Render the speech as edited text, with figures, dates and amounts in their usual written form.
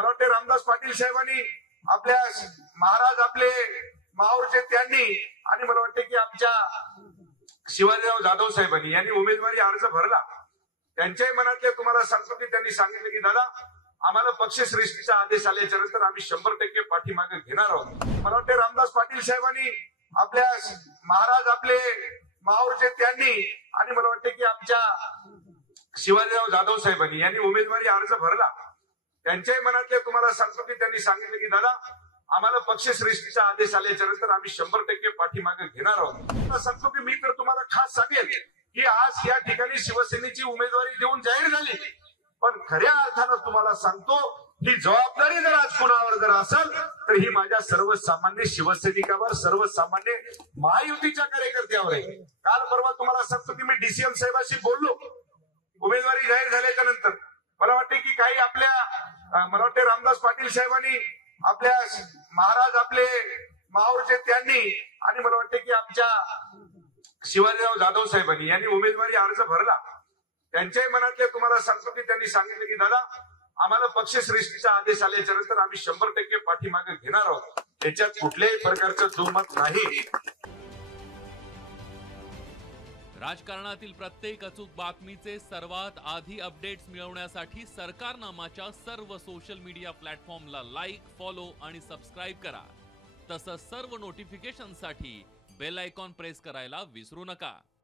मला वाटते रामदास पाटील साहेबांनी आपल्या महाराज आपले माहूरचे त्यांनी आणि मला वाटते की आमच्या शिवाजीराव जाधव साहेबांनी यांनी उमेदवारी अर्ज भरला. त्यांच्याही मनातले तुम्हाला सांगतो की त्यांनी सांगितलं की दादा आम्हाला पक्षश्रेष्ठीचा आदेश आल्याच्या नंतर आम्ही 100% पाठीमागे घेणार आहोत. मला वाटते रामदास पाटील साहेबांनी आपल्या महाराज आपले माहूरचे त्यांनी आणि मला वाटते की आमच्या शिवाजीराव जाधव साहेबांनी यांनी उमेदवारी अर्ज भरला. त्यांच्याही मनातले तुम्हाला सांगतो की त्यांनी सांगितलं की दादा आम्हाला पक्षश्रेष्ठीचा आदेश आल्याच्या नंतर आम्ही 100% पाठीमागे घेणार आहोत. सांगतो की मी तर तुम्हाला खास सांगेन की आज या ठिकाणी शिवसेनेची उमेदवारी देऊन जाहीर झाली, पण खऱ्या अर्थानं तुम्हाला सांगतो ही जबाबदारी जर आज कुणावर जर असेल तर ही माझ्या सर्वसामान्य शिवसैनिकावर, सर्वसामान्य महायुतीच्या कार्यकर्त्यावर आहे. काल परवा तुम्हाला सांगतो की मी डीसीएम साहेबांशी बोललो उमेदवारी जाहीर झाल्याच्या नंतर. मला वाटते की काही आपल्या मला वाटते रामदास पाटील साहेबांनी आपल्या महाराज आपले माहूरचे त्यांनी आणि मला वाटते की आमच्या शिवाजीराव जाधव साहेबांनी यांनी उमेदवारी अर्ज भरला. त्यांच्याही मनातले तुम्हाला सांगतो की त्यांनी सांगितलं की दादा आम्हाला पक्षश्रेष्ठीचा आदेश आल्याच्या नंतर आम्ही 100% पाठीमागे घेणार आहोत. त्याच्यात कुठल्याही प्रकारचं दुमत नाही. राजकारणातील प्रत्येक अचूक बातमीचे सर्वात आधी अपडेट्स मिळवण्यासाठी सरकारनामाच्या सर्व सोशल मीडिया प्लॅटफॉर्मला लाईक, फॉलो आणि सबस्क्राईब करा. तसंच सर्व नोटिफिकेशनसाठी बेल आयकॉन प्रेस करायला विसरू नका.